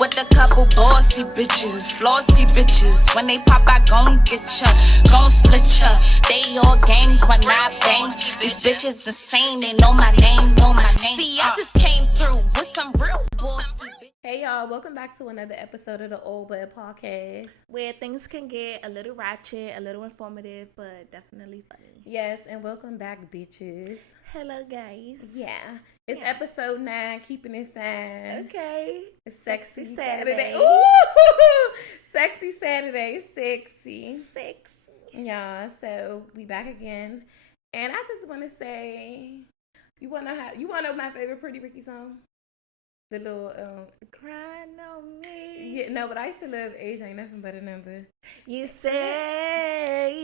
with a couple bossy bitches, flossy bitches. When they pop, I gon' get ya, gon' split ya. They all gang when I bang. These bitches insane, they know my name, know my name. See, I just came through with some real bossy. Hey y'all, welcome back to another episode of the Old Bud Podcast, where things can get a little ratchet, a little informative, but definitely funny. Yes, and welcome back, bitches. Hello, guys. Yeah, it's episode 9, keeping it fine. Okay. It's Sexy Saturday. Ooh! Sexy Saturday, sexy. Y'all, so we back again. And I just want to say, you want to know my favorite Pretty Ricky song? The little Crying on me. Yeah, no, but I used to love Age Ain't Nothing But a Number. You say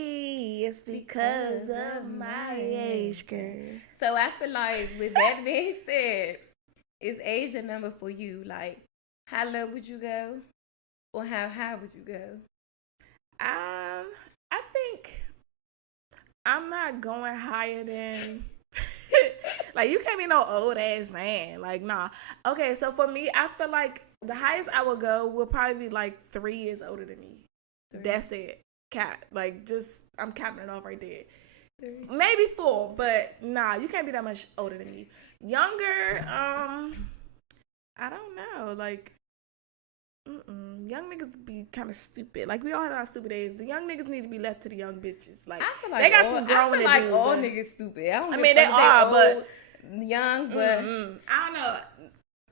it's because of my age, girl. So I feel like with that being said, is age a number for you? Like, how low would you go? Or how high would you go? I think I'm not going higher than like, you can't be no old ass man. Like, nah. Okay, so for me, I feel like the highest I would go would probably be like 3 years older than me. 3. That's it. Cap. Like, just, I'm capping it off right there. 3. Maybe 4, but nah, you can't be that much older than me. Younger, I don't know. Like, young niggas be kind of stupid. Like, we all have our stupid days. The young niggas need to be left to the young bitches. Like, I feel like they got some growing to do. I feel like all niggas stupid. I mean, they are, but young, but I don't know.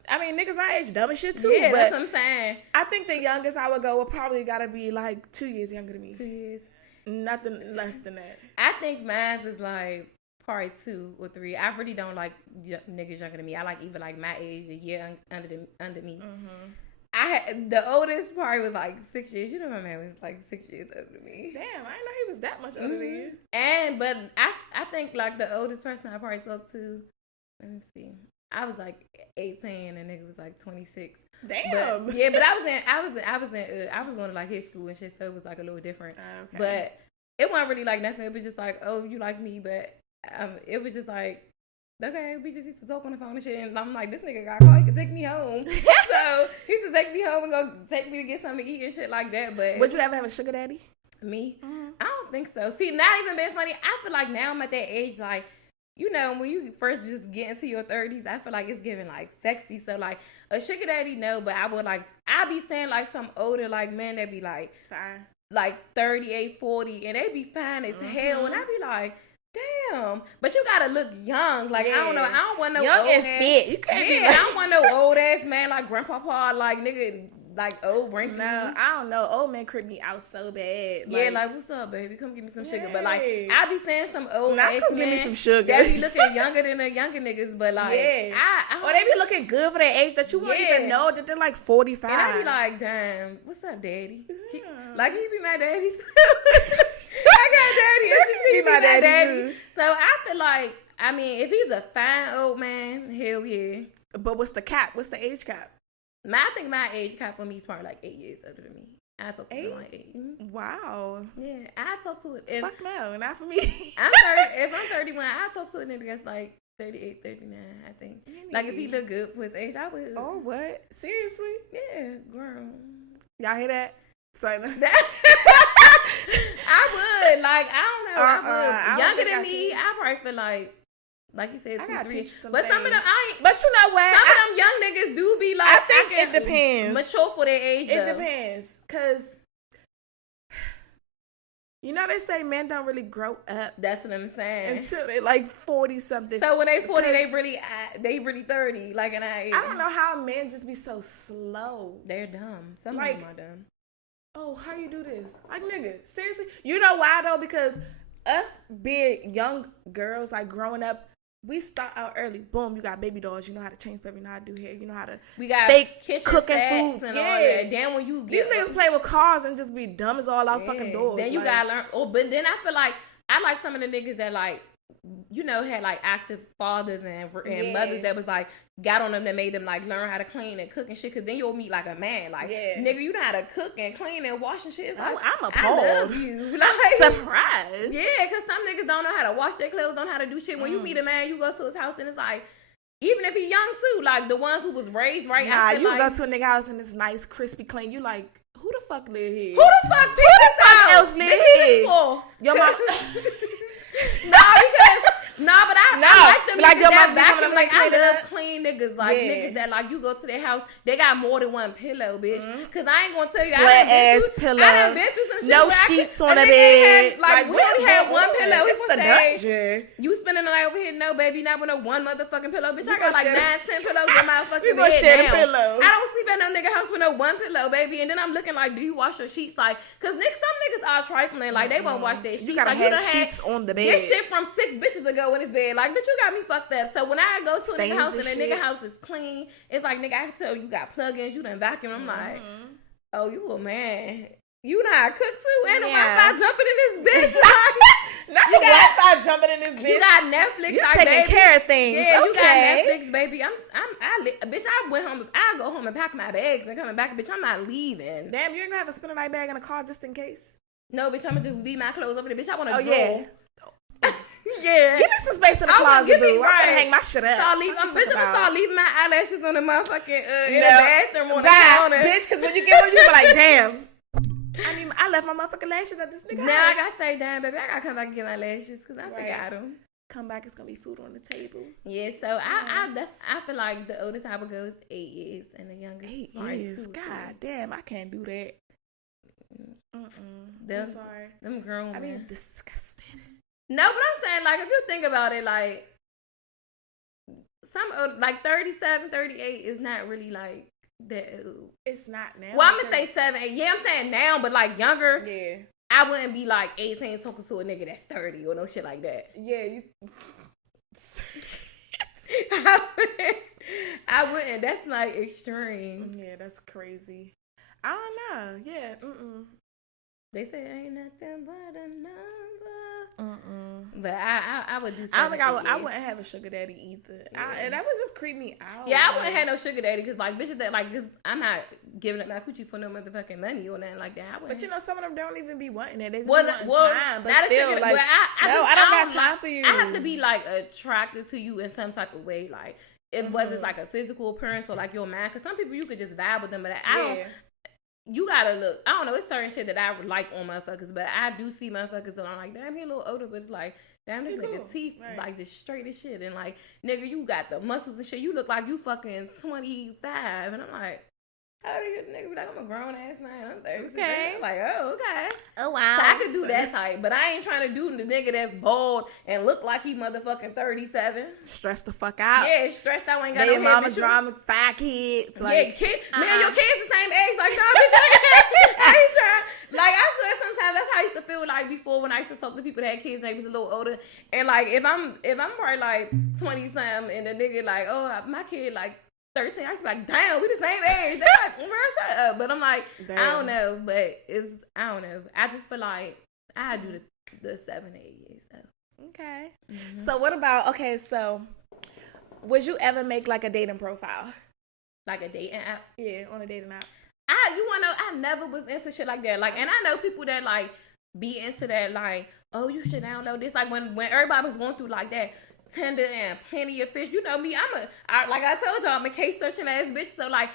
I mean, niggas my age dumb as shit too. Yeah, but that's what I'm saying. I think the youngest I would go would probably gotta be like 2 years younger than me. 2 years, nothing less than that. I think mine is like probably 2 or 3. I really don't like niggas younger than me. I like even like my age, a year under me. I had the oldest probably was like 6 years. You know, my man was like 6 years older than me. Damn, I didn't know he was that much older than you. But I think like the oldest person I probably talked to, let me see, I was like 18 and nigga was like 26. Damn. But, yeah, but I was going to like his school and shit, so it was like a little different. Okay. But it wasn't really like nothing. It was just like, oh, you like me, but it was just like, okay, we just used to talk on the phone and shit, and I'm like, this nigga got a car, he could take me home. So he used to take me home and go take me to get something to eat and shit like that. But would you ever have a sugar daddy? Me? I don't think so. See, not even being funny, I feel like now I'm at that age, like, you know, when you first just get into your 30s, I feel like it's giving like sexy. So like a sugar daddy, no, but I be saying like some older like men that be like fine, like 38, 40, and they be fine as hell, and I be like, damn, but you gotta look young. Like, I don't know. I don't want no young old and ass. fit. You can't be. I don't want no old ass man like grandpapa, like nigga, like old wrinkly. No, I don't know. Old men creep me out so bad. Yeah, like what's up, baby? Come give me some sugar. But like, I be saying some old ass come give me some sugar. That be looking younger than the younger niggas. But like, or they be looking good for their age that you won't even know that they're like 45. And I be like, damn, what's up, daddy? Like, can you be my daddy? I got daddy, and she be my daddy. So I feel like, I mean, if he's a fine old man, hell yeah. But what's the cap? What's the age cap? I think my age cap for me is probably like 8 years older than me. I talk to 8? 8. Wow. Yeah, I talk to it. Fuck no, not for me. If I'm 31, I talk to a nigga that's like 38, 39, I think. Like, if he look good for his age, I would. Oh, what? Seriously? Yeah, girl. Y'all hear that? Sorry. I would. Like, I don't know. I would. Younger than me, I probably feel like you said, 2, 3. But some of them, But you know what? Some of them young niggas do be like, I think it depends. Mature for their age, It depends. Because, you know, they say men don't really grow up. That's what I'm saying. Until they like 40 something. So when they 40, they really 30. Like, and I don't know how men just be so slow. They're dumb. Some of them are dumb. Oh, how you do this? Like, nigga, seriously? You know why, though? Because us being young girls, like, growing up, we start out early. Boom, you got baby dolls. You know how to change baby, you know how to do hair. You know how to fake cooking foods. And all that. Then when you get... These niggas play with cars and just be dumb as all out fucking doors. Then you gotta learn... but then I feel like... I like some of the niggas that, like, you know, had, like, active fathers and mothers that was, like, got on them that made them, like, learn how to clean and cook and shit. Because then you'll meet, like, a man. Like, nigga, you know how to cook and clean and wash and shit. Like, I'm appalled. I love you. Like, I'm surprised. Yeah, because some niggas don't know how to wash their clothes, don't know how to do shit. When you meet a man, you go to his house and it's like, Even if he young too, like the ones who was raised right. Nah, you like, go to a nigga house and it's nice, crispy, clean. You like, who the fuck live here? Who the fuck did this house? Else live here? Your mom. But I like them like niggas that back vacuum. Like I love clean niggas. Like niggas that like you go to their house, they got more than one pillow, bitch. Cause I ain't gonna tell you, I done been through some shit. No sheets on the bed. Like we only had one pillow. It's the dungeon. You spending the night over here? No, baby, not with no one motherfucking pillow, bitch. I got like 9-10 pillows in my fucking bed. We gonna share the pillows. I don't sleep at no nigga house with no one pillow, baby. And then I'm looking like, do you wash your sheets? Like, cause some niggas are trifling. Like they won't wash their sheets. You gotta have sheets on the bed. This shit from 6 bitches ago in his bed. Like, bitch, you got me fucked up. So when I go to a nigga house and a nigga house is clean, it's like, nigga, I can tell you got plugins, you done vacuum. I'm like, oh, you a man. You know how to cook too, and the Wi-Fi jumping in this bitch. Not the Wi-Fi jumping in this bitch. You got Netflix. You taking care of things. Yeah, you got Netflix, baby. Bitch, I went home. I go home and pack my bags and coming back. Bitch, I'm not leaving. Damn, you ain't gonna have to spend a night bag in a car just in case. No, bitch, I'm gonna just leave my clothes over there. Bitch, I want to draw. Yeah. Yeah. Give me some space in the closet, boo. I'm gonna hang my shit up. I'm gonna start leaving my eyelashes on the motherfucking in the bathroom on the counter. Bitch, because when you get home, you be like, damn. I left my motherfucking lashes at this nigga. Now I gotta say, damn, baby, I gotta come back and get my lashes because I forgot them. Come back, it's gonna be food on the table. Yeah, so I feel like the oldest I would go is 8 years and the youngest 8 years. God damn, I can't do that. I'm sorry. Them grown men. I mean, disgusted. No, but I'm saying, like, if you think about it, like, like 37, 38 is not really like that old. It's not now. Well, I'm gonna say 7, 8. Yeah, I'm saying now, but like younger. Yeah. I wouldn't be like 18 talking to a nigga that's 30 or no shit like that. Yeah, I wouldn't. That's like extreme. Yeah, that's crazy. I don't know. Yeah. They say ain't nothing but a number. But I would do something. I don't think I wouldn't have a sugar daddy either. Yeah. And that would just creep me out. Yeah, I wouldn't have no sugar daddy because like bitches that like this, I'm not giving up my coochie for no motherfucking money or nothing like that. But you know, some of them don't even be wanting it. They just want time. But still, sugar, like, I don't got time for you. I have to be like attracted to you in some type of way. Like it wasn't like a physical appearance or like your mind. Because some people you could just vibe with them, but I don't. You gotta look. I don't know. It's certain shit that I like on motherfuckers, but I do see motherfuckers that I'm like, damn, he a little older, but it's like, damn, this nigga teeth like just straight as shit, and like, nigga, you got the muscles and shit. You look like you fucking 25, and I'm like, how do you nigga be like, I'm a grown ass man. I'm 36. Okay. I'm like, oh, okay. Oh, wow. So I could do that type, but I ain't trying to do the nigga that's bald and look like he motherfucking 37. Stressed the fuck out. Yeah, stressed out. Ain't got no mama drama, 5 kids. Like, yeah, man, your kids the same age. Like, no, bitch, I ain't trying. Like, I swear sometimes that's how I used to feel like before when I used to talk to people that had kids and they was a little older. And like, if I'm probably like 20 something and the nigga like, oh, my kid like 13, I used to be like, damn, we the same age. They're like, girl, shut up. But I'm like, damn. I don't know, but I don't know. I just feel like I do the 7 8 years though. Okay. So what about, so would you ever make like a dating profile? Like a dating app? Yeah, on a dating app. You wanna know, I never was into shit like that. Like, and I know people that like be into that, like, oh, you should download this. Like when everybody was going through like that Tinder and Plenty of Fish, you know me, like I told y'all, I'm a case searching ass bitch. So like,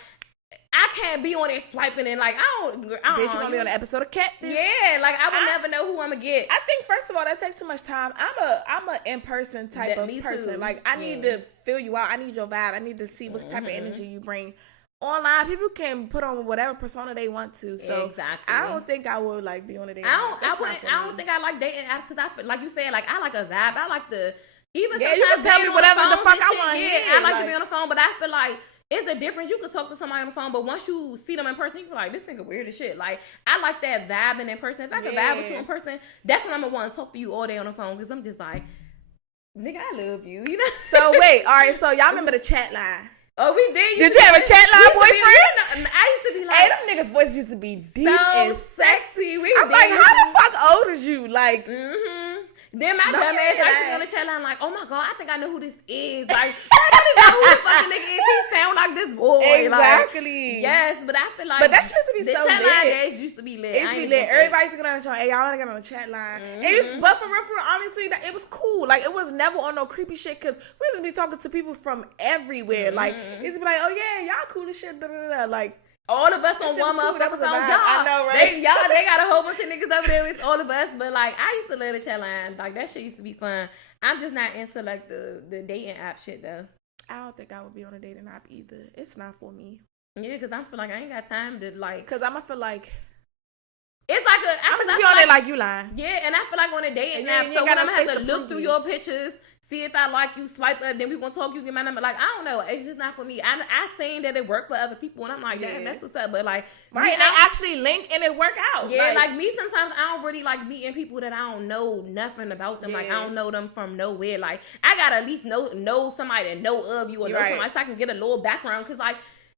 I can't be on there swiping and like, I don't. Bitch, you gonna be on an episode of Catfish? Yeah, like I would never know who I'm gonna get. I think first of all, that takes too much time. I'm a in-person type of person. Too. Like I need to feel you out. I need your vibe. I need to see what type of energy you bring. Online, people can put on whatever persona they want to. So exactly. I don't think I would like be on a dating app. I don't think I like dating apps because I feel like you said, like I like a vibe. I like the even sometimes you can tell me whatever the fuck I want. Yeah, I like to be on the phone, but I feel like it's a difference. You could talk to somebody on the phone, but once you see them in person, you be like, this nigga weird as shit. Like I like that vibing in person. If I can vibe with you in person, that's when I'm gonna want to talk to you all day on the phone because I'm just like, nigga, I love you. You know. So wait, all right. So y'all remember the chat line? Oh, we did. Did you have a chat line boyfriend? I used to be like, hey, them niggas' voices used to be deep so and sexy. I'm like, how the fuck old is you? Like, Then my dumb ass used to be on the chat line like, oh my God, I think I know who this is. Like, I don't even know who the fucking nigga is. He sound like this boy. Exactly. Like, yes, but I feel like but that used to be so lit. The chat line days used to be lit. It used to be lit. Everybody used to get on the chat. Hey, y'all want to get on the chat line. But for real, honestly, it was cool. Like, it was never on no creepy shit because we used to be talking to people from everywhere. Like, it used to be like, oh yeah, y'all cool as shit. Da, da, da. Like, all of us on one motherfucker phone. I know, right? They got a whole bunch of niggas over there. It's all of us. But like, I used to love the chat line. Like, that shit used to be fun. I'm just not into like the dating app shit though. I don't think I would be on a dating app either. It's not for me. Yeah, because I feel like I ain't got time to like. Because I'ma feel like it's like I'm just be on there like you lying. Yeah, and I feel like on a dating app, so when I'm gonna have to look through your pictures, see if I like you, swipe up, then we gonna talk. You get my number. Like, I don't know. It's just not for me. I seen that it worked for other people, and I'm like, damn, that's what's up. But like, right, they actually link and it work out. Yeah, like me, sometimes I don't really like meeting people that I don't know nothing about them. Yeah. Like, I don't know them from nowhere. Like, I gotta at least know somebody that know of you or know somebody so I can get a little background. Cause like,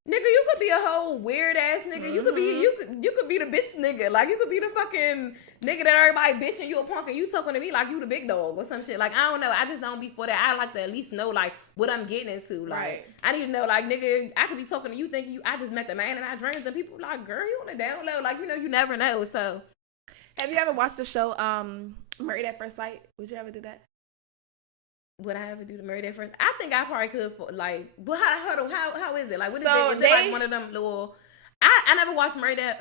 nigga, you could be a whole weird ass nigga. You could be you could be the bitch nigga. Like, you could be the fucking nigga that everybody bitching you a punk and you talking to me like you the big dog or some shit. Like, I don't know. I just don't be for that. I like to at least know like what I'm getting into. Like, I need to know like, nigga, I could be talking to you thinking I just met the man in my dreams and people like, girl, you on the down low. Like, you never know. So, have you ever watched the show Married at First Sight? Would you ever do that? Would I ever do the Married at First? I think I probably could. For like, but how is it? Like, what is it? Is it like one of them little? I never watched Married at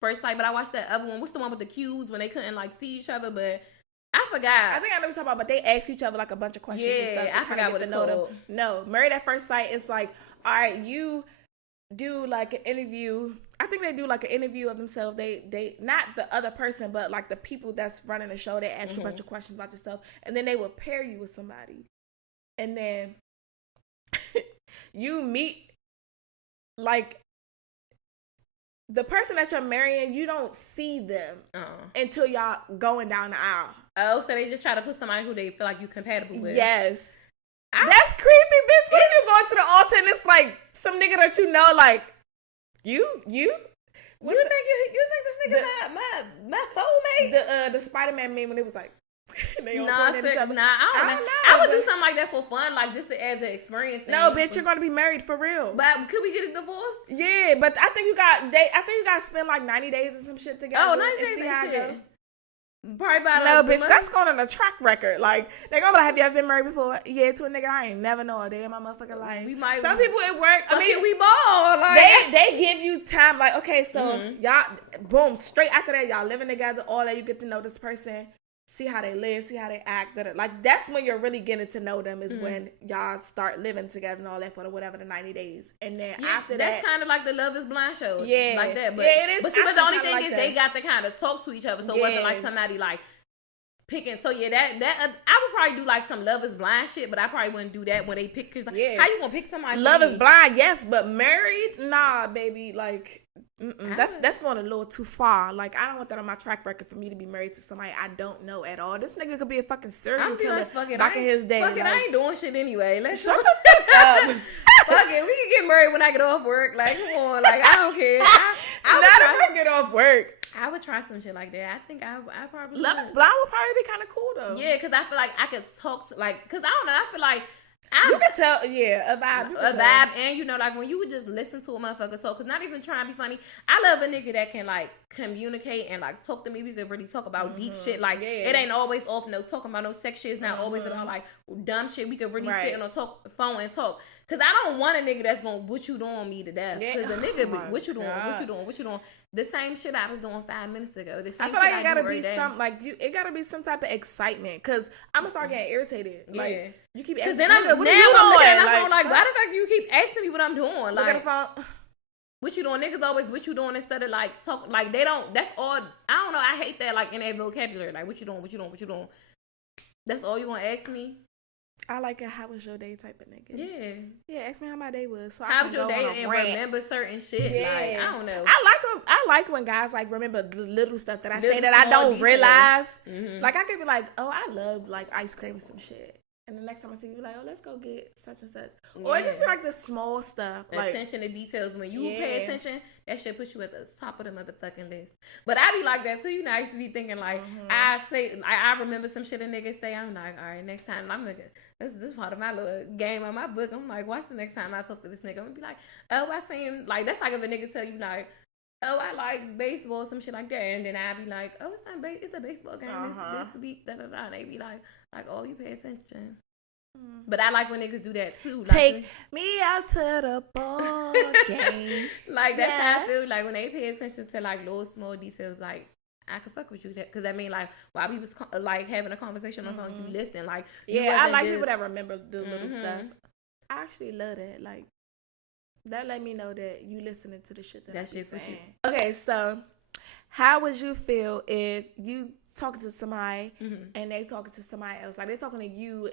First Sight, but I watched that other one. What's the one with the cues when they couldn't like see each other? But I forgot. I think I know what you're talking about. But they ask each other like a bunch of questions. Yeah, and stuff I forgot what it's called. No, Married at First Sight is like, all right, you do like an interview. I think they do like an interview of themselves. They not the other person, but like the people that's running the show. They ask you a bunch of questions about yourself, and then they will pair you with somebody, and then you meet like the person that you're marrying. You don't see them until y'all going down the aisle. Oh, so they just try to put somebody who they feel like you compatible with. Yes. That's creepy, bitch. When you go to the altar and it's like some nigga that you know, like you think this nigga my soulmate? The Spider-Man meme when it was like they all pointing at each other. I don't know. I would do something like that for fun, like just to add to experience. No, bitch, you're gonna be married for real. But could we get a divorce? Yeah, but I think you got to spend like 90 days or some shit together. Oh, 90 days and shit. Probably about no, bitch, that's going on a track record. Like, they're gonna be like, have you ever been married before? Yeah, to a nigga I ain't never know a day in my motherfucking life. Some people at work, I mean, we ball. Like, they give you time, like, okay, so y'all, boom, straight after that, y'all living together, all that, you get to know this person, see how they live, see how they act. Like, that's when you're really getting to know them, is when y'all start living together and all that for whatever the 90 days. And then after that, that's kind of like the Love is Blind show. Yeah. Like that. But, yeah, it is. But see, but the only thing is they got to kind of talk to each other. So it wasn't like somebody like picking. So yeah, that I would probably do like some Love is Blind shit, but I probably wouldn't do that when they pick. Cause like, how you gonna pick somebody? Love is Blind, yes, but married, nah, baby. Like, that's going a little too far. Like, I don't want that on my track record for me to be married to somebody I don't know at all. This nigga could be a fucking serial killer back in his day. Fuck it, I ain't doing shit anyway. Let's shut the fuck up. Fuck it, we can get married when I get off work. Like, come on, like I don't care. I get off work. I would try some shit like that. I think I probably Love is Blind would probably be kind of cool though. Yeah, because I feel like I could talk to, like, because I don't know. I feel like you can tell, a vibe, and like when you would just listen to a motherfucker talk, because not even trying to be funny, I love a nigga that can like communicate and like talk to me. We could really talk about deep shit. Like, it ain't always off talking about no sex shit. It's not always about like dumb shit. We could really sit on a phone and talk. Cause I don't want a nigga that's gonna what you doing me to death. Cause a nigga, what you doing? The same shit I was doing 5 minutes ago. The same I feel shit like it gotta be some it gotta be some type of excitement. Cause I'm gonna start getting irritated. Like, you keep asking. Then I'm looking at my phone like, why the fuck do you keep asking me what I'm doing? Like, look at the phone. What you doing? Niggas always what you doing instead of like talk. Like, they don't. That's all. I don't know. I hate that like in their vocabulary. Like, what you doing? That's all you gonna ask me? I like a how was your day type of nigga. Yeah, ask me how my day was. So how was your day and remember certain shit. Yeah. Like, I don't know. I like when guys like remember the little stuff that I say that I don't realize. Like, I could be like, oh, I love like ice cream and some shit. And the next time I see you, like, oh, let's go get such and such. Yeah. Or it just be like the small stuff. Like, attention to details. When you pay attention, that shit puts you at the top of the motherfucking list. But I be like that too. You know, I used to be thinking like, I remember some shit a nigga say. I'm like, all right, next time I'm gonna. This part of my little game on my book. I'm like, watch the next time I talk to this nigga. I'm gonna be like, oh, I seen like that's like if a nigga tell you like, oh, I like baseball, some shit like that, and then I be like, oh, it's a baseball game this week, da da da. And they be like, oh, you pay attention. But I like when niggas do that too. Like, take me out to the ball game. Like that's how I feel. Like when they pay attention to like little small details, like I could fuck with you. Because I mean, like while we was like having a conversation on the phone, you listen. Like I like people that remember the little stuff. I actually love that. Like that let me know that you listening to the shit that I'm saying. Okay, so how would you feel if you talking to somebody and they talking to somebody else? Like they talking to you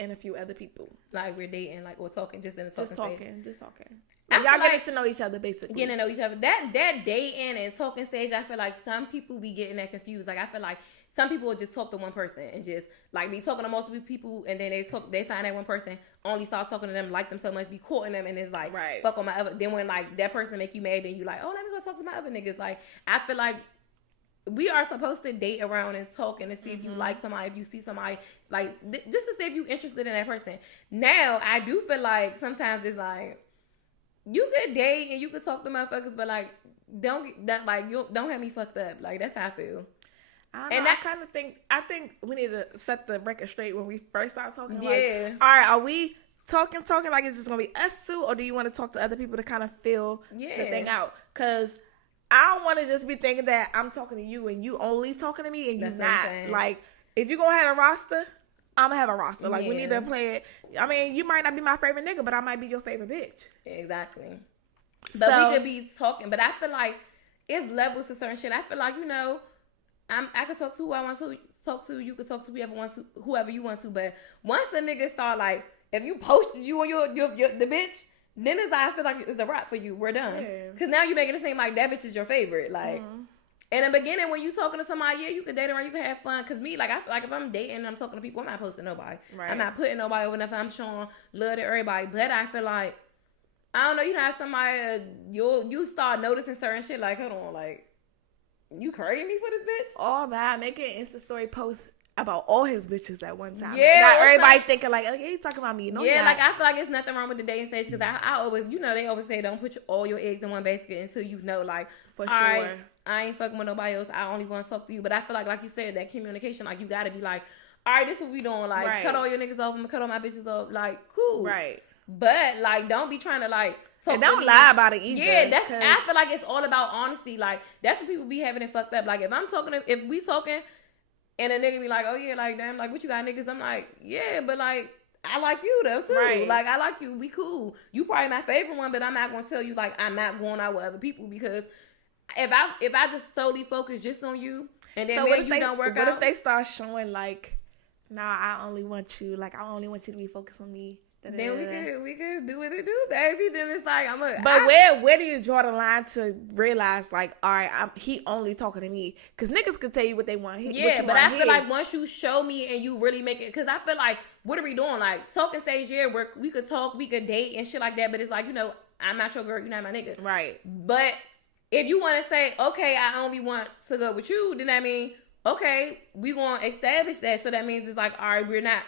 and a few other people. Like we're dating, like or talking just in the talking. Just talking. Like, y'all getting to know each other basically. Getting to know each other. That dating and talking stage, I feel like some people be getting that confused. Like I feel like some people will just talk to one person and just like be talking to multiple people, and then they find that one person, only start talking to them, like them so much, be courting them, and it's like fuck on my other. Then when like that person make you mad, then you like, oh, let me go talk to my other niggas. Like I feel like we are supposed to date around and talk and to see if you like somebody, if you see somebody, like just to see if you interested in that person. Now I do feel like sometimes it's like you could date and you could talk to motherfuckers, but like don't have me fucked up. Like that's how I feel. I think we need to set the record straight when we first start talking. Yeah. Like, all right, are we talking like it's just gonna be us two, or do you want to talk to other people to kind of feel the thing out? Because I don't want to just be thinking that I'm talking to you and you only talking to me and you not. Like if you gonna have a roster, I'm gonna have a roster. Like we need to play it. I mean, you might not be my favorite nigga, but I might be your favorite bitch. Exactly. But we could be talking. But I feel like it's levels to certain shit. I feel like, you know, I can talk to who I want to talk to. You can talk to whoever you want to. But once the niggas start like, if you post you and your the bitch, then I feel like it's a wrap for you. We're done. Because now you're making it seem like that bitch is your favorite. Like, in the beginning, when you talking to somebody, you can date around, you can have fun. Because me, like, I feel like if I'm dating and I'm talking to people, I'm not posting nobody. Right. I'm not putting nobody over nothing. I'm showing love to everybody. But I feel like, I don't know, you have somebody, you start noticing certain shit. Like, hold on, like, you crazy me for this bitch? Oh, man, making an Insta story post about all his bitches at one time. Yeah. Not everybody thinking like, okay, he's talking about me. No, like I feel like it's nothing wrong with the dating stage, because I always, you know, they always say don't put all your eggs in one basket until you know, like, for sure. Right, I ain't fucking with nobody else. I only want to talk to you. But I feel like you said, that communication, like you gotta be like, all right, this is what we doing. Like, cut all your niggas off. I'm gonna cut all my bitches off. Like, cool. Right. But like, don't be trying to like. And don't lie about it either. Yeah, I feel like it's all about honesty. Like, that's what people be having it fucked up. Like, if we talking and a nigga be like, oh yeah, like, damn, like, what you got, niggas? I'm like, yeah, but like, I like you though too. Right. Like, I like you. We cool. You probably my favorite one, but I'm not gonna tell you like I'm not going out with other people, because if I just solely focus just on you and then maybe you don't work out. What if they start showing like, nah, I only want you to be focused on me. Then we could do what it do, baby. Then it's like where do you draw the line to realize like, all right, he only talking to me? Because niggas could tell you what they want. But I feel like once you show me and you really make it, because I feel like, what are we doing? Like, talking stage, we could talk, we could date and shit like that. But it's like, you know, I'm not your girl, you're not my nigga. Right. But if you want to say, okay, I only want to go with you, then that mean, okay, we gonna establish that. So that means it's like, all right, we're not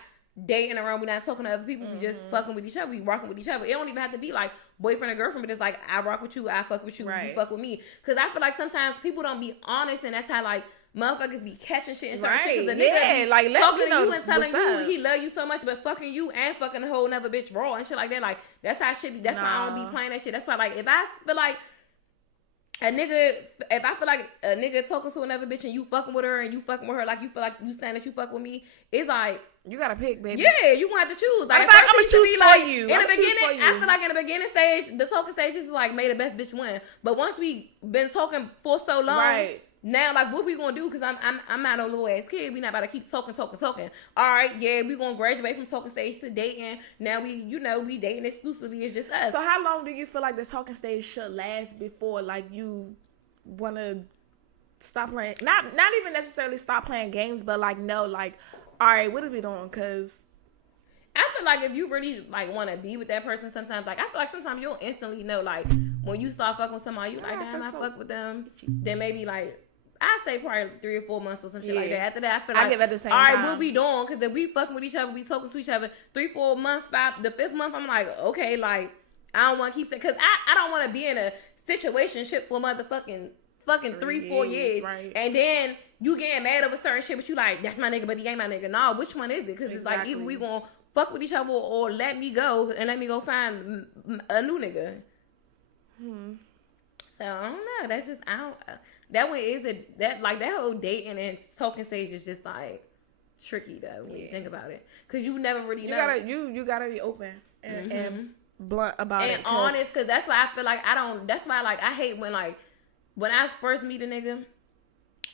dating around, we're not talking to other people, we just fucking with each other, we rocking with each other. It don't even have to be like boyfriend or girlfriend, but it's like, I rock with you, I fuck with you, you fuck with me. Because I feel like sometimes people don't be honest, and that's how like motherfuckers be catching shit and certain shit. Because a nigga be like talking to you and telling you he love you so much, but fucking you and fucking a whole nother bitch raw and shit like that. Like, that's how shit be. That's why I don't be playing that shit. That's why, like, if I feel like if I feel like a nigga talking to another bitch and you fucking with her and you fucking with her, like you feel like you saying that you fuck with me, it's like, you gotta pick, baby. Yeah, you gonna have to choose. Like, I'm gonna choose for you. In the beginning, I feel like in the beginning stage, the talking stage is like, may the best bitch win. But once we been talking for so long, now like, what we gonna do? Because I'm not a little ass kid. We not about to keep talking. All right, yeah, we gonna graduate from talking stage to dating. Now we dating exclusively. It's just us. So how long do you feel like the talking stage should last before like you wanna stop playing? Not even necessarily stop playing games, but like, no, like, all right, what is we doing? Because I feel like if you really like want to be with that person, sometimes like I feel like sometimes you'll instantly know like when you start fucking with somebody, you like damn I fuck with them. Then maybe like I say probably 3 or 4 months or some shit like that. After that, I feel like give it the same all right, time. what we doing? Because if we fucking with each other, we talking to each other 3, 4 months, 5, the 5th month, I'm like okay, like I don't want to keep saying because I don't want to be in a situationship for motherfucking 3, 4 years, right. And then you getting mad over certain shit, but you like that's my nigga, but he ain't my nigga. Nah, which one is it? Because it's like either we gonna fuck with each other or let me go and let me go find a new nigga. So I don't know. That's just I don't. That way is it that like that whole dating and talking stage is just like tricky though when you think about it because you never really know. You gotta be open and blunt about and it. Honest, because that's why I feel like I don't. That's why like I hate when I first meet a nigga.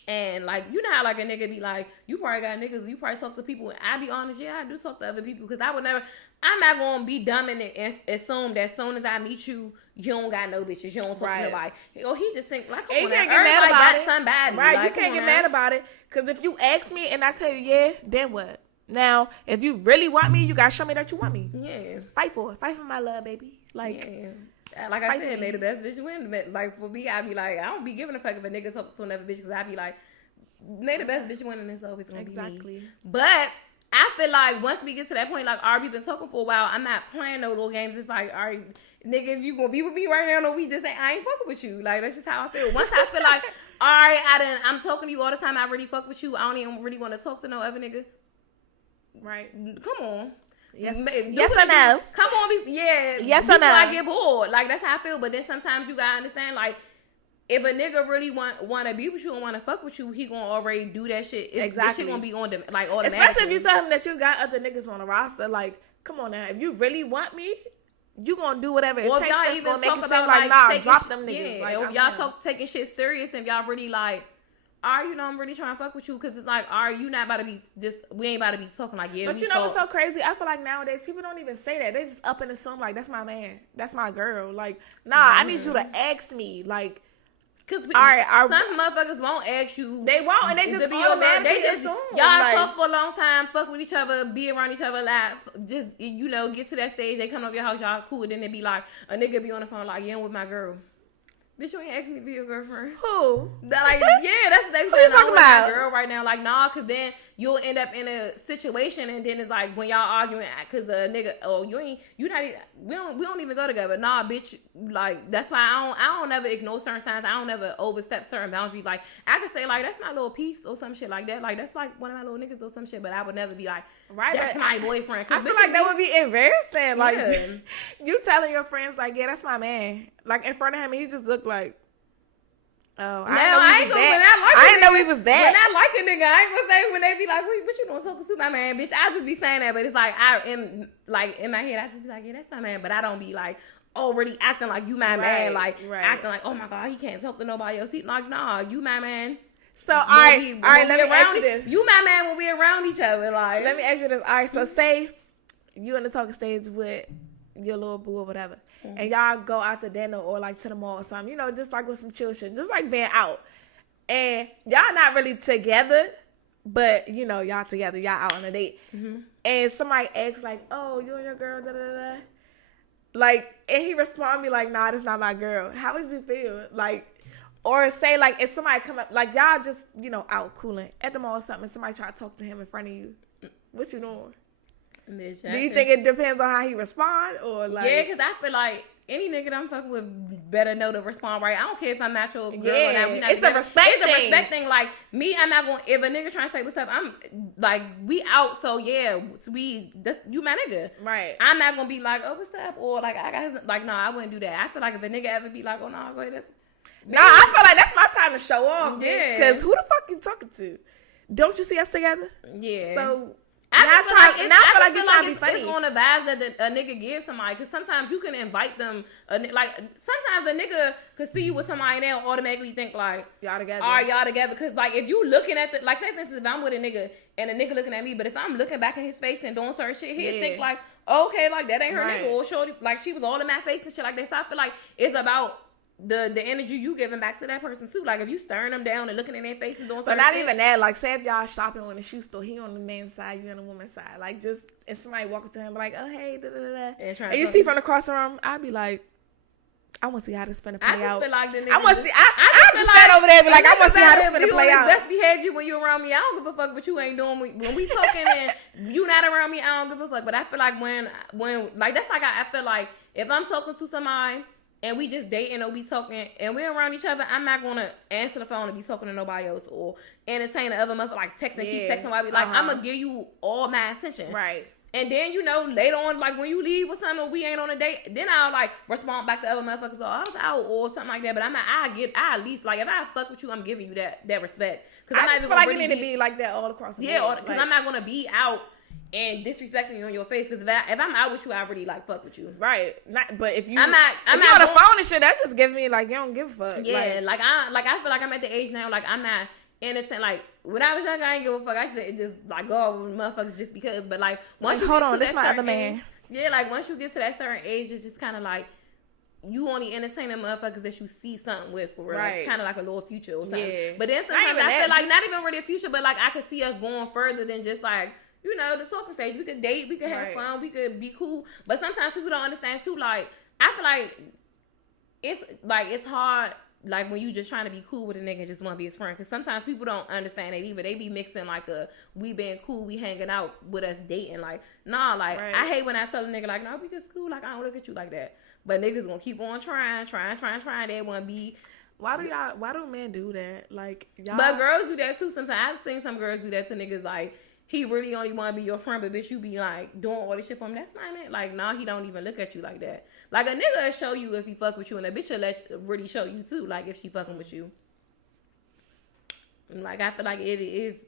And, like, you know how, like, a nigga be like, you probably got niggas, you probably talk to people. And I be honest, yeah, I do talk to other people. Because I'm not going to be dumb and assume that as soon as I meet you, you don't got no bitches. You don't talk to nobody. Oh, he just think, like, come on, everybody got somebody. Right, like, you can't get mad about it. Because if you ask me and I tell you, yeah, then what? Now, if you really want me, you got to show me that you want me. Yeah. Fight for my love, baby. Like, like I said, may the best bitch win. Like, for me, I be like, I don't be giving a fuck if a nigga talk to another bitch because I be like, may the best bitch win and it's always going to be me. But I feel like once we get to that point, like, all right, we've been talking for a while. I'm not playing no little games. It's like, all right, nigga, if you going to be with me right now, no, we just ain't, I ain't fucking with you. Like, that's just how I feel. Once I feel like, all right, I'm talking to you all the time. I really fuck with you. I don't even really want to talk to no other nigga. Right. Come on. Yes or no? Come on, yes or no? I get bored. Like that's how I feel. But then sometimes you gotta understand, like, if a nigga really want to be with you and want to fuck with you, he gonna already do that shit. This shit gonna be on them, like automatically. Especially if you tell him that you got other niggas on the roster. Like, come on now, if you really want me, you gonna do whatever it takes. That's gonna make it seem like nah, drop them niggas. Yeah, like, if y'all taking shit serious and y'all really like. I'm really trying to fuck with you because it's like, you not about to be we ain't about to be talking like, yeah. But you know what's so crazy? I feel like nowadays people don't even say that. They just up and assume like, that's my man, that's my girl. Like, nah, I need you to ask me. Like, cause some motherfuckers won't ask you. They won't, and they just be your girl. They just assume. Y'all talk for a long time, fuck with each other, be around each other, laugh. Just get to that stage. They come over your house, y'all cool. Then they be like, a nigga be on the phone like, yeah, I'm with my girl. Bitch, you ain't asking me to be your girlfriend. Who? That's what they Who you talking about? My girl right now. Like, nah, cause then you'll end up in a situation, and then it's like when y'all arguing, cause the nigga, we don't even go together. Nah, bitch, like that's why I don't ever ignore certain signs. I don't ever overstep certain boundaries. Like I could say like that's my little piece or some shit like that. Like that's like one of my little niggas or some shit. But I would never be like, that's my boyfriend. I feel like that would be embarrassing. Like you telling your friends like, yeah, that's my man. Like in front of him, and he just looked like. Oh, I didn't know he was that. When I like a nigga, I ain't gonna say when they be like, "What you doing talking to my man, bitch?" I just be saying that, but it's like I am like in my head, I just be like, "Yeah, that's my man," but I don't be like already acting like you my man, like acting like, "Oh my god, he can't talk to nobody else." He like, nah, you my man. So all right, let me ask you this: you my man when we around each other. Like, let me ask you this: all right, so say you in the talking stage with your little boo or whatever. And y'all go out to dinner or like to the mall or something, just like with some chill shit, just like being out. And y'all not really together, but y'all together, y'all out on a date. And somebody asks like, oh, you and your girl, da da da. Like, and he respond me like, nah, that's not my girl. How would you feel? Like, or say like if somebody come up, like y'all just, out cooling at the mall or something, and somebody try to talk to him in front of you. What you doing? Bitch, do you think it depends on how he respond or like? Yeah, because I feel like any nigga that I'm fucking with better know to respond right. I don't care if I'm not your girl or not. We not it's a respect thing. It's a respect thing. Like me, I'm not going. If a nigga trying to say what's up, I'm like we out. So yeah, you my nigga. Right. I'm not gonna be like, oh, what's up, or like I got like no, I wouldn't do that. I feel like if a nigga ever be like, oh no, go ahead. I feel like that's my time to show off, bitch. Because who the fuck you talking to? Don't you see us together? Yeah. So. I feel like it's on the vibes that a nigga gives somebody. Because sometimes you can invite them. Like, sometimes a nigga could see you with somebody and they'll automatically think, like, y'all together. All right, y'all together. Because, like, if you looking at like, say, for instance, if I'm with a nigga and a nigga looking at me, but if I'm looking back in his face and doing certain shit, he'll think, like, okay, like, that ain't her nigga. Or shorty, like, she was all in my face and shit like that. So I feel like it's about the energy you giving back to that person too. Like if you staring them down and looking in their faces doing but certain not shit, even that. Like say if y'all shopping in the shoe store, he on the man's side, you on the woman's side. Like just if somebody walk up to him like, oh hey, da da da, and you see from across the room, I'd be like, I want to see how this finna play out. Feel like the I want to see. I just stand over there and be like, I want to see how this finna play out. Best behavior when you around me. I don't give a fuck what you ain't doing. When we talking and you not around me, I don't give a fuck. But I feel like when like that's like I feel like if I'm talking to somebody and we just dating or we talking and we're around each other, I'm not gonna answer the phone and be talking to nobody else or entertain the other mother like texting, keep texting while we like I'm gonna give you all my attention. Right. And then, you know, later on, like, when you leave with something or we ain't on a date, then I'll, like, respond back to other motherfuckers, so I was out or something like that. But I at least, like, if I fuck with you, I'm giving you that respect. Because I just feel like it need to be like that all across the board. Yeah, because I'm not going to be out and disrespecting you on your face. Because if I'm out with you, I already, like, fuck with you. Right. But if you... I'm not on the phone and shit, that just gives me, like, you don't give a fuck. Yeah, I feel like I'm at the age now, like, I'm not... innocent, like when I was young, I ain't give a fuck. I said just like go out with motherfuckers just because. But like once you hold get on, to this that my other certain man. age, yeah, like once you get to that certain age, it's just kind of like you only entertaining motherfuckers that you see something with, for real, right? Like, kind of like a little future or something. Yeah. But then sometimes I feel like not even really a future, but like I could see us going further than just like you know the talking stage. We could date, we could have fun, we could be cool. But sometimes people don't understand too. Like I feel like it's hard. Like when you just trying to be cool with a nigga and just want to be his friend. Because sometimes people don't understand that either. They be mixing like we being cool, we hanging out with us dating. Like, nah, like I hate when I tell a nigga like, no, we just cool. Like I don't look at you like that. But niggas gonna keep on trying. They want to be. Why do men do that? Like y'all. But girls do that too. Sometimes I've seen some girls do that to niggas like, he really only want to be your friend, but bitch, you be like doing all this shit for him. That's not it. Like, nah, he don't even look at you like that. Like a nigga will show you if he fuck with you, and a bitch will really show you too. Like if she fucking with you. Like I feel like it is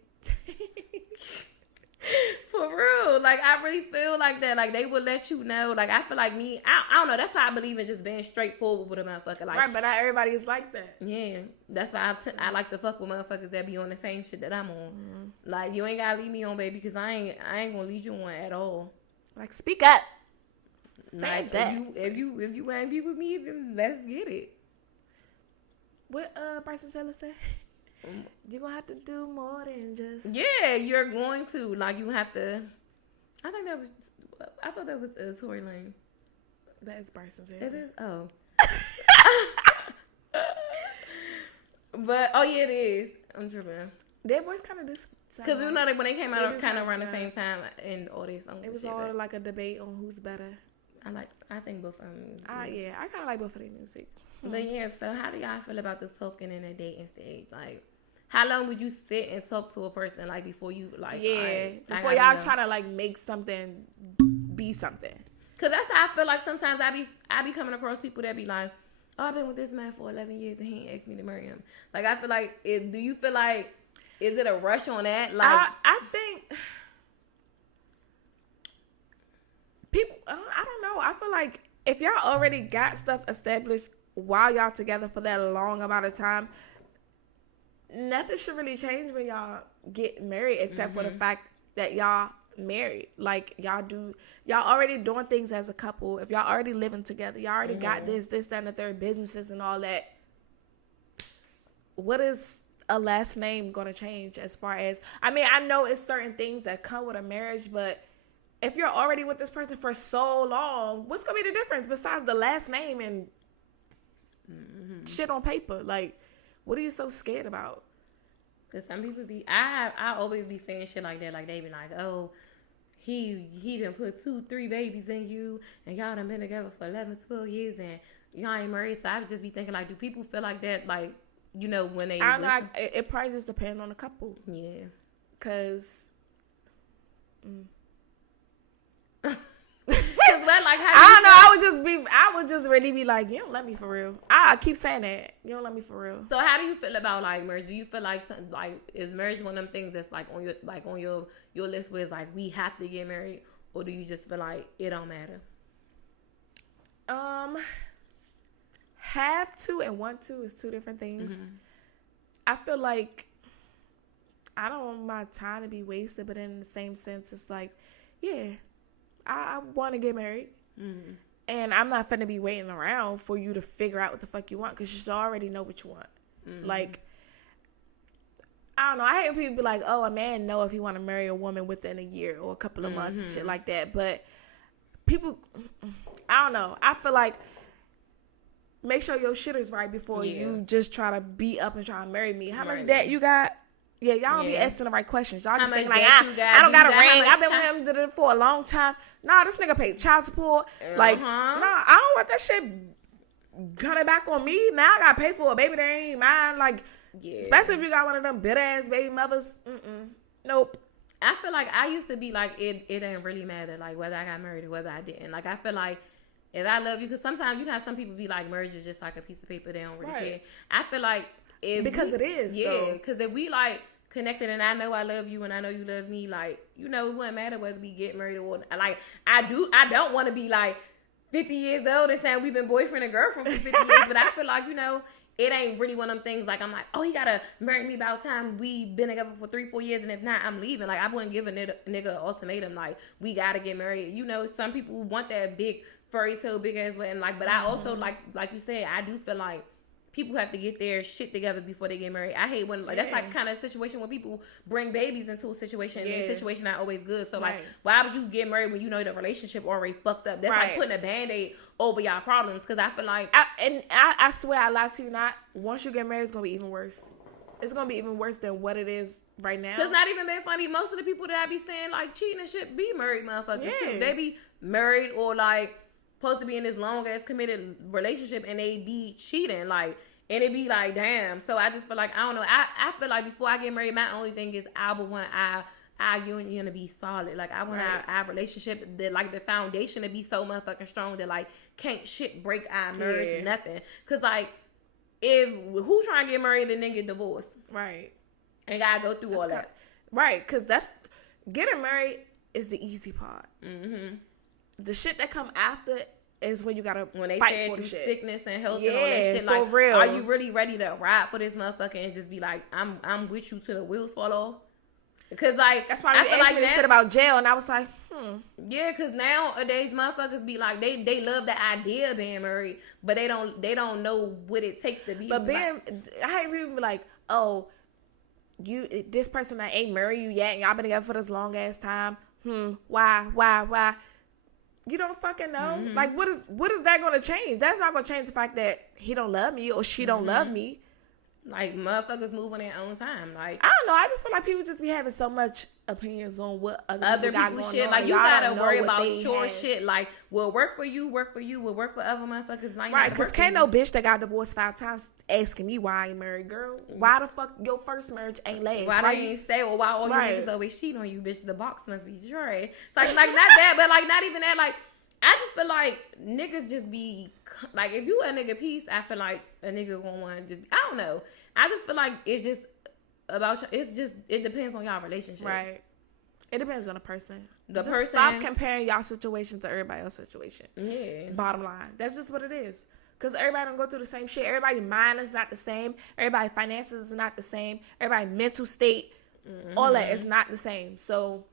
for real. Like I really feel like that. Like they would let you know. Like I feel like me. I don't know. That's why I believe in just being straightforward with a motherfucker. Like right, but not everybody is like that. Yeah, that's why I like to fuck with motherfuckers that be on the same shit that I'm on. Mm-hmm. Like you ain't gotta leave me on, baby, because I ain't gonna lead you on at all. Like speak up. Like if you ain't be with me, then let's get it. What Bryson Taylor said? You're gonna have to do more than just. Yeah, you're going to. Like you have to. I thought that was Tory Lane. That's Bryson Taylor. It is. Oh. But yeah, it is. I'm tripping. Their voice kind of just. Because you know that when they came out kind of around the same time and all this. It was all like a debate on who's better. I think both of them. Yeah, I kind of like both of their music. But yeah, so how do y'all feel about the talking in a dating stage? Like, how long would you sit and talk to a person like before you like? Yeah, before y'all try to like make something be something. Cause that's how I feel like sometimes I be coming across people that be like, oh, I've been with this man for 11 years and he ain't asked me to marry him. Like I feel like, do you feel like is it a rush on that? Like I think. People, I don't know. I feel like if y'all already got stuff established while y'all together for that long amount of time, nothing should really change when y'all get married except for the fact that y'all married. Like y'all already doing things as a couple. If y'all already living together, y'all already got this, that, and the third, businesses and all that. What is a last name gonna change as far as? I mean, I know it's certain things that come with a marriage, but if you're already with this person for so long, what's gonna be the difference besides the last name and shit on paper? Like, what are you so scared about? Cause some people I always be saying shit like that. Like they be like, oh, he done put 2-3 babies in you, and y'all done been together for 11, 12 years, and y'all ain't married. So I would just be thinking like, do people feel like that? Like, you know, when they I don't know. It probably just depends on the couple. Yeah. Cause. Like, I don't know. I would just really be like, you don't love me for real. I keep saying that. You don't love me for real. So how do you feel about like marriage? Do you feel like is marriage one of them things that's like on your list where it's like we have to get married, or do you just feel like it don't matter? Have to and want to is two different things. Mm-hmm. I feel like I don't want my time to be wasted, but in the same sense, it's like, yeah, I want to get married. Mm-hmm. And I'm not finna be waiting around for you to figure out what the fuck you want, because you should already know what you want. Like, I don't know. I hate when people be like, oh, a man know if he want to marry a woman within a year or a couple of months and shit like that. But people, I don't know. I feel like make sure your shit is right before you just try to be up and try to marry me. How much debt you got? Yeah, y'all don't be asking the right questions. Y'all just think like, I don't got a ring. I've been with him for a long time. Nah, this nigga paid child support. Like, nah, I don't want that shit coming back on me. Now I gotta pay for a baby that ain't mine. Like, especially if you got one of them bitter ass baby mothers. Nope. I feel like I used to be like, it didn't really matter, like, whether I got married or whether I didn't. Like, I feel like if I love you, because sometimes you have some people be like, marriage is just like a piece of paper. They don't really care. I feel like because it is. Yeah, because if we like connected and I know I love you and I know you love me, like, you know, it wouldn't matter whether we get married or like I don't want to be like 50 years old and saying we've been boyfriend and girlfriend for 50 years, but I feel like, you know, it ain't really one of them things like I'm like, oh, he gotta marry me by the time we been together for 3-4 years, and if not, I'm leaving. Like, I wouldn't give a nigga an ultimatum like we gotta get married. You know, some people want that big fairy tale big ass wedding, like, but I also like you said, I do feel like people have to get their shit together before they get married. I hate when, like, that's like kind of a situation when people bring babies into a situation and the situation not always good. So, like, why would you get married when you know the relationship already fucked up? That's like putting a Band-Aid over y'all problems, because I feel like... I swear, I lie to you not, once you get married, it's going to be even worse. It's going to be even worse than what it is right now. Because not even being funny, most of the people that I be saying, like, cheating and shit be married motherfuckers too. They be married or, like, supposed to be in this long ass committed relationship and they be cheating, like, and it be like, damn. So I just feel like, I don't know, I feel like before I get married, my only thing is I would want our union to be solid. Like, I want our relationship, like the foundation to be so motherfucking strong that like can't shit break our marriage, nothing. Cause like, if who trying to get married and then get divorced, and gotta go through all that, Cause that's getting married is the easy part. The shit that come after is when you gotta when they fight said for the through shit. sickness and health and all that shit. Like, for real. Are you really ready to ride for this motherfucker and just be like, I'm with you till the wheels fall off? Because like, that's why I feel like this shit about jail, and I was like, yeah, because nowadays motherfuckers be like, they love the idea of being married, but they don't know what it takes to be. But I hate people be like, oh, this person that ain't married you yet, and y'all been together for this long ass time. Why? You don't fucking know. Like, what is that going to change? That's not going to change the fact that he don't love me or she don't love me. Like, motherfuckers move on their own time. Like, I don't know. I just feel like people just be having so much opinions on what other people's shit. Like, you gotta worry about your shit. Like, will work for you, will work for other motherfuckers. Right, because can't no bitch that got divorced 5 times asking me why I ain't married, girl. Why the fuck your first marriage ain't last? Why they ain't stay? Or why all your niggas always cheat on you, bitch? The box must be dry. It's like not that, but like not even that. Like, I just feel like niggas just be like, if you a nigga piece, I feel like a nigga gonna want to just, I don't know. I just feel like it's just about, it depends on y'all relationship. Right. It depends on the person. The person. Stop comparing y'all situation to everybody else's situation. Yeah. Bottom line. That's just what it is. Because everybody don't go through the same shit. Everybody's mind is not the same. Everybody's finances is not the same. Everybody's mental state, all that is not the same. So,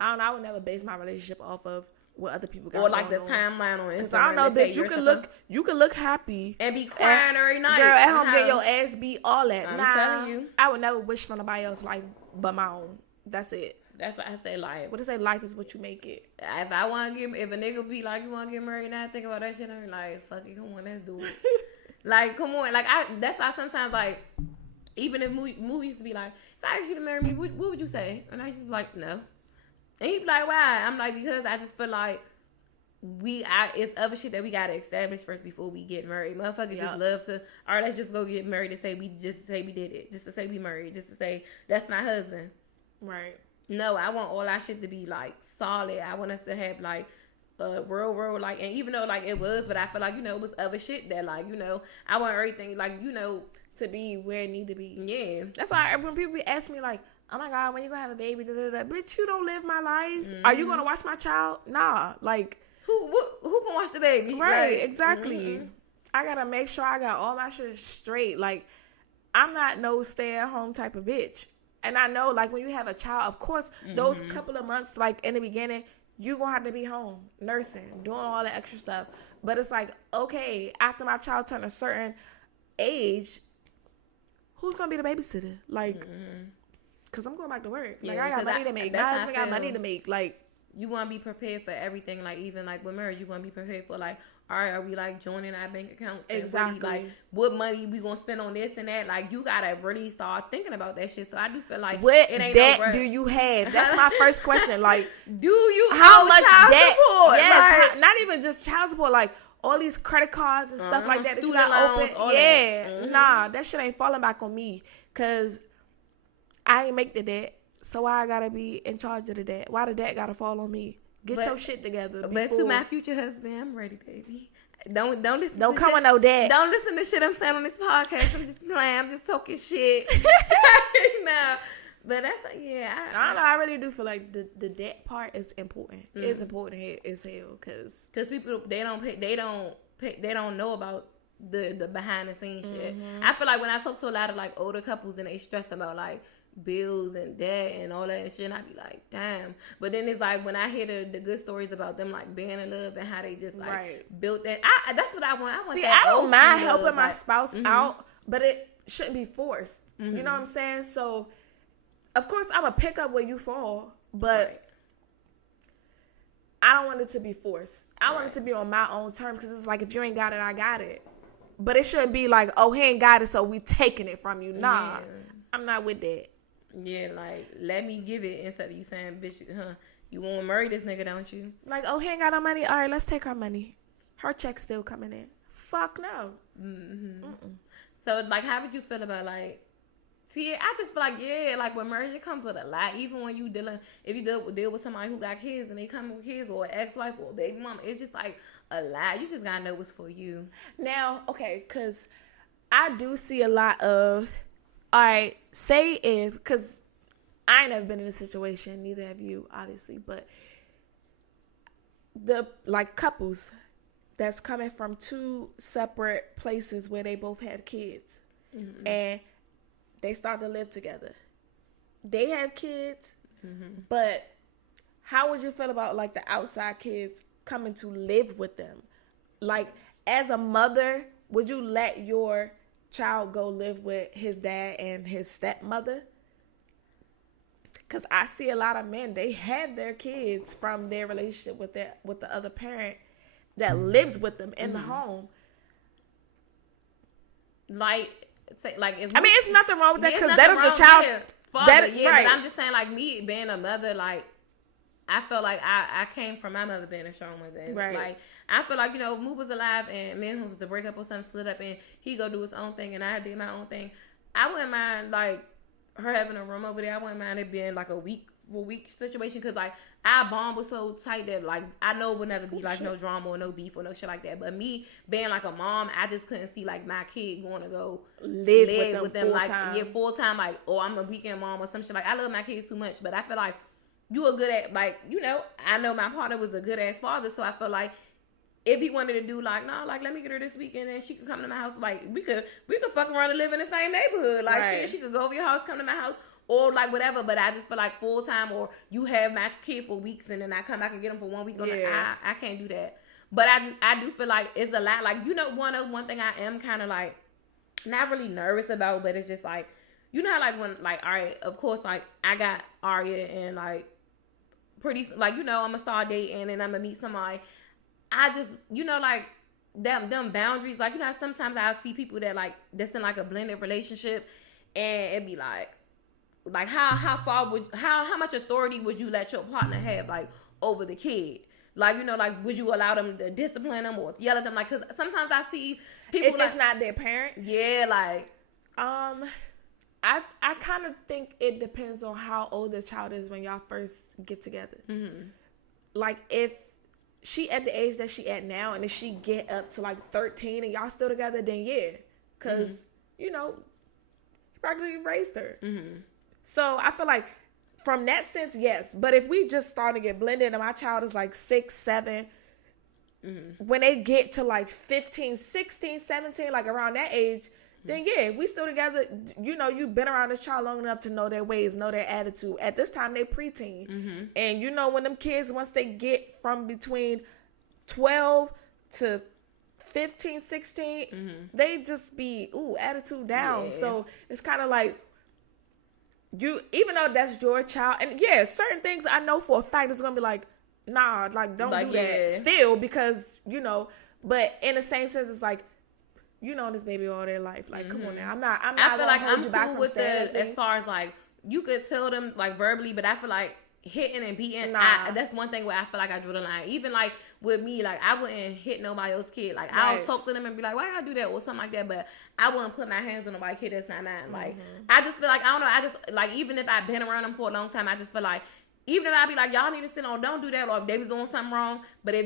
I don't know. I would never base my relationship off of what other people got, or like the timeline on Instagram. Because I don't know, bitch. You can look happy and be crying every night. Girl, at home get your ass beat, all that. I'm telling you, I would never wish for nobody else's life but my own. That's it. That's what I say. Like, what I say, life is what you make it. If I want to if a nigga be like, you want to get married now, think about that shit. I'm like, fuck it, come on, let's do it. Like, come on, like that's why sometimes like, even if Moo used to be like, if I asked you to marry me, what would you say? And I used to be like, no. And he'd be like, why? I'm like, because I just feel like it's other shit that we gotta establish first before we get married. Motherfuckers just love to, all right, let's just go get married and say we did it, just to say we married, just to say that's my husband. Right. No, I want all our shit to be like solid. I want us to have like real like, and even though like it was, but I feel like, you know, it was other shit that like, you know, I want everything like, you know, to be where it need to be. Yeah. That's why when people ask me like, oh my God, when you gonna have a baby? Bitch, you don't live my life. Are you gonna watch my child? Nah. Like, who gonna watch the baby? Right, like, exactly. I gotta make sure I got all my shit straight. Like, I'm not no stay-at-home type of bitch. And I know, like, when you have a child, of course, those couple of months, like, in the beginning, you gonna have to be home nursing, doing all the extra stuff. But it's like, okay, after my child turn a certain age, who's gonna be the babysitter? Like, cause I'm going back to work. Like, I got money to make. My husband got money to make. Like, you want to be prepared for everything. Like, even like with marriage, you want to be prepared for like, all right, are we like joining our bank accounts? Exactly. Really, like, what money we gonna spend on this and that? Like, you gotta really start thinking about that shit. So I do feel like, what it ain't debt no do you have? That's my first question. Like, do you how much child debt? support? Yes, Like, not even just child support. Like, all these credit cards and stuff like that you student got loans, open. all Yeah, that. nah, that shit ain't falling back on me. Cause I ain't make the debt, so why I gotta be in charge of the debt? Why the debt gotta fall on me? Get your shit together. But to my future husband, I'm ready, baby. Don't listen. Don't to come shit. with no debt. Don't listen to shit I'm saying on this podcast. I'm just playing. I'm just talking shit. No, but that's yeah. I don't know. I really do feel like the debt part is important. It's important as hell because people they don't know about the behind the scenes shit. I feel like when I talk to a lot of like older couples and they stress about like bills and debt and all that shit, and I be like, damn. But then it's like when I hear the good stories about them like being in love and how they just like built that. That's what I want. I want. See, that I don't mind helping love, my spouse out, but it shouldn't be forced. You know what I'm saying? So, of course, I'm gonna pick up where you fall, but I don't want it to be forced. I want it to be on my own terms because it's like if you ain't got it, I got it. But it shouldn't be like, oh, he ain't got it, so we taking it from you. Nah, I'm not with that. Yeah, like, let me give it instead of you saying, bitch, you want to marry this nigga, don't you? Like, oh, he ain't got no money. All right, let's take her money. Her check's still coming in. Fuck no. So, like, how would you feel about, like, see, I just feel like, yeah, like, when marriage, it comes with a lot. Even when you if you deal with somebody who got kids and they come with kids or an ex-wife or a baby mama, it's just, like, a lot. You just got to know what's for you. Now, okay, because I do see a lot of, all right, say if, because I ain't never been in a situation, neither have you, obviously, but the, like, couples that's coming from two separate places where they both have kids, and they start to live together. They have kids, but how would you feel about, like, the outside kids coming to live with them? Like, as a mother, would you let your child go live with his dad and his stepmother? Because I see a lot of men, they have their kids from their relationship with the other parent that lives with them in the home. Like if I mean, it's nothing wrong with that because that that is the child. Father, right. But I'm just saying, like, me being a mother, like, I felt like I came from my mother being a strong mother. And right. Like, I feel like, you know, if Moo was alive and me and him was to break up or something, split up, and he go do his own thing and I did my own thing, I wouldn't mind, like, her having a room over there. I wouldn't mind it being, like, a week situation because, like, our bond was so tight that, like, I know it would never be, like, no drama or no beef or no shit like that. But me being, like, a mom, I just couldn't see, like, my kid going to go live with them full like, time. Yeah, full time, like, oh, I'm a weekend mom or some shit. Like, I love my kids too much, but I feel like you are good at, like, you know, I know my partner was a good ass father, so I feel like if he wanted to do, like, no, like, let me get her this weekend and she could come to my house, like, we could fuck around and live in the same neighborhood. Like, she could go over your house, come to my house, or, like, whatever. But I just feel like full time, or you have my kid for weeks and then I come back and get him for 1 week. Yeah. I can't do that. But I do feel like it's a lot. Like, you know, one thing I am kind of, like, not really nervous about, but it's just, like, you know how, like, when, like, all right, of course, like, I got Aria and, like, pretty, like, you know, I'm gonna start dating and I'm gonna meet somebody. I just, you know, like, them boundaries, like, you know, sometimes I see people that, like, that's in, like, a blended relationship, and it'd be like how much authority would you let your partner have, like, over the kid? Like, you know, like, would you allow them to discipline them or yell at them? Like, because sometimes I see people, if it's not their parent. Yeah, like, I kind of think it depends on how old the child is when y'all first get together. Like, if she at the age that she at now, and if she get up to, like, 13 and y'all still together, then yeah, because you know, he practically raised her. So I feel like from that sense, yes. But if we just start to get blended and my child is like 6, 7, when they get to like 15, 16, 17, like around that age, then yeah, we still together. You know, you've been around this child long enough to know their ways, know their attitude. At this time, they preteen. And you know, when them kids, once they get from between 12 to 15, 16, they just be, attitude down. Yeah. So it's kind of like, even though that's your child, and yeah, certain things I know for a fact it's going to be like, nah, like, don't do that still, because, you know, but in the same sense, it's like, you know this baby all their life. Like, come on now. I feel like I'm cool with as far as like, you could tell them like verbally, but I feel like hitting and beating, that's one thing where I feel like I drew the line. Even like with me, like I wouldn't hit nobody else's kid. Like I'll talk to them and be like, why y'all do that or something like that, but I wouldn't put my hands on nobody's kid that's not mine. Like I just feel like, I don't know, I just like, even if I've been around them for a long time, I just feel like, even if I be like, y'all need to sit on, don't do that, or if they was doing something wrong, but if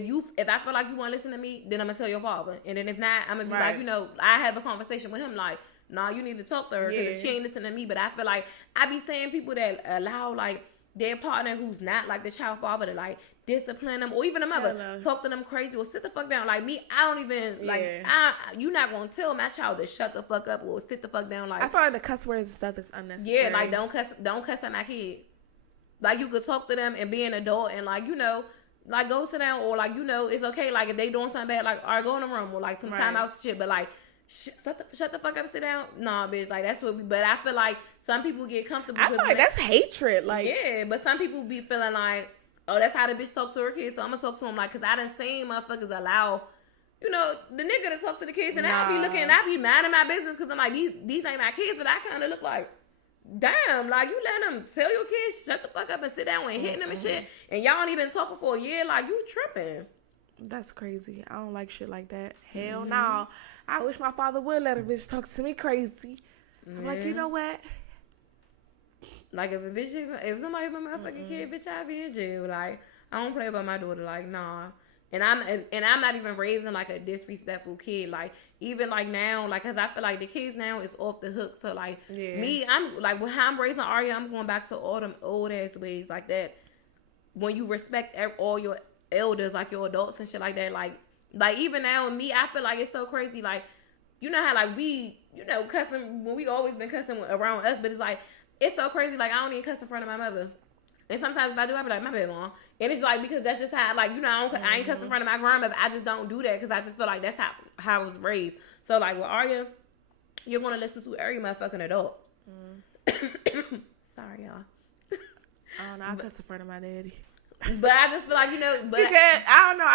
I feel like you want to listen to me, then I'm gonna tell your father, and then if not, I'm gonna be like, you know, I have a conversation with him like, nah, you need to talk to her, because if she ain't listening to me. But I feel like I be saying people that allow like their partner who's not like the child father to like discipline them, or even a mother talk to them crazy or sit the fuck down. Like me, I don't even like, you not gonna tell my child to shut the fuck up or sit the fuck down. Like, I feel like the cuss words and stuff is unnecessary. Yeah, like don't cuss at my kid. Like, you could talk to them and be an adult and, like, you know, like, go sit down, or, like, you know, it's okay. Like, if they doing something bad, like, all right, go in the room, or, like, some time out shit. But, like, shut the fuck up, sit down. Nah, bitch, like, that's what but I feel like some people get comfortable. I feel like that's hatred. Like, yeah, but some people be feeling like, oh, that's how the bitch talks to her kids, so I'm gonna talk to him. Like, because I done seen motherfuckers allow, you know, the nigga to talk to the kids, and I be looking, and I be mad at my business, because I'm like, these ain't my kids, but I kind of look like, damn, like, you let them tell your kids shut the fuck up and sit down and hitting them and shit, and y'all ain't been talking for a year, like, you tripping. That's crazy. I don't like shit like that. Hell no. I wish my father would let a bitch talk to me crazy. I'm like, you know what? Like, if somebody my motherfucking kid, bitch, I be in jail. Like, I don't play about my daughter. Like, nah. And I'm not even raising like a disrespectful kid. Like, even like now, like, cause I feel like the kids now is off the hook. So like me, I'm like, with how I'm raising Arya, I'm going back to all them old ass ways like that. When you respect all your elders, like your adults and shit like that. Like even now with me, I feel like it's so crazy. Like, you know how like we, you know, cussing when we always been cussing around us, but it's like, it's so crazy. Like, I don't even cuss in front of my mother. And sometimes if I do, I be like, my bad, mom. And it's like, because that's just how, like, you know, I ain't cussing in front of my grandmother. I just don't do that, because I just feel like that's how I was raised. So, like, with Arya, you're going to listen to every motherfucking adult. Sorry, y'all. I don't know. I cuss in front of my daddy. But I just feel like, you know. But because, I don't know.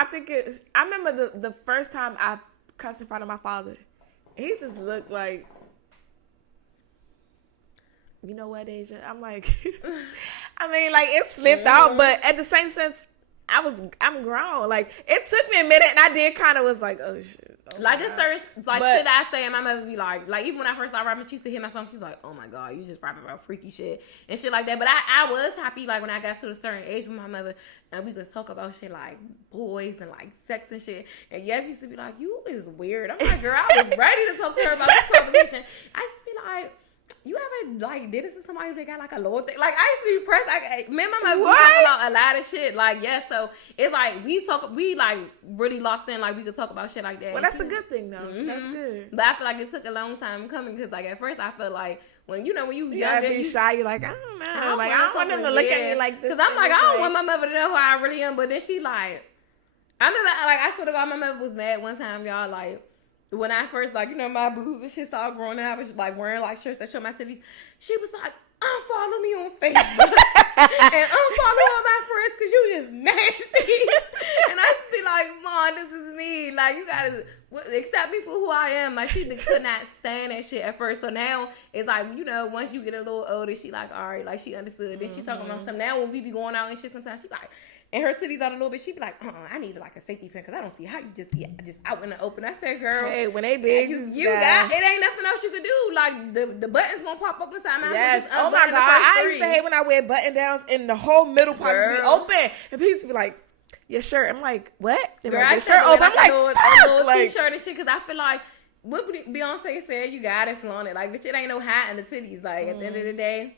I remember the first time I cussed in front of my father. He just looked like, you know what, Asia? I'm like, I mean, like, it slipped out, but at the same sense, I'm grown. Like, it took me a minute, and I did kind of was like, oh shit. Oh like, it's certain, like, shit I say, and my mother be like, even when I first started rapping, she used to hear my song, she's like, oh my God, you just rapping about freaky shit and shit like that. But I was happy, like, when I got to a certain age with my mother, and we could talk about shit like boys and like sex and shit. And Yes used to be like, you is weird. I'm like, girl, I was ready to talk to her about this conversation. I used to be like, you ever, like, did this to somebody that got, like, a little thing? Like, I used to be pressed. Like, me and my mother, we talk about a lot of shit. Like, yes, so it's like, we, like, really locked in. Like, we could talk about shit like that. Well, that's a good thing, though. That's good. But I feel like it took a long time coming, because, like, at first I felt like, when you younger, be shy, you're like, I don't know. Like, I don't want them to look at me like this. Because I'm like, I don't want my mother to know who I really am. But then she, like, I remember, like, I swear to God, my mother was mad one time, y'all, like, when I first, like, you know, my boobs and shit started growing, and I was, like, wearing, like, shirts that show my titties, she was like, unfollow me on Facebook and unfollow all my friends, because you just nasty. And I used to be like, Mom, this is me. Like, you gotta accept me for who I am. Like, she could not stand that shit at first. So now, it's like, you know, once you get a little older, she like, all right, like, she understood. Then she talking about something. Now, when we be going out and shit, sometimes she like, and her titties out a little bit, she be like, I need like a safety pin, because I don't see how you just be just out in the open. I said, girl, hey, when they big, you got, it ain't nothing else you could do. Like, the button's gonna pop up inside my yes. Oh my God, I used to hate when I wear button downs and the whole middle part would be open, and people used to be like, your shirt. I'm like, what? Girl, like, your shirt open. I'm like, a little t-shirt and shit, because I feel like what Beyonce said, you got it, flaunt it. Like, bitch, it ain't no hat in the titties. Like, at the end of the day,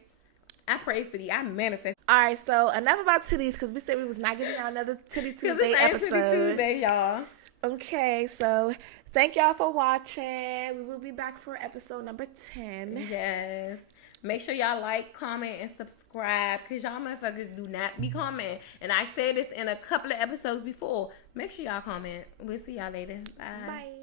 I pray for thee. I manifest. All right, so enough about titties, because we said we was not giving y'all another Titty Tuesday episode. Titty Tuesday, y'all. Okay, so Thank y'all for watching. We will be back for episode number 10. Yes. Make sure y'all like, comment, and subscribe, because y'all motherfuckers do not be commenting. And I said this in a couple of episodes before. Make sure y'all comment. We'll see y'all later. Bye. Bye.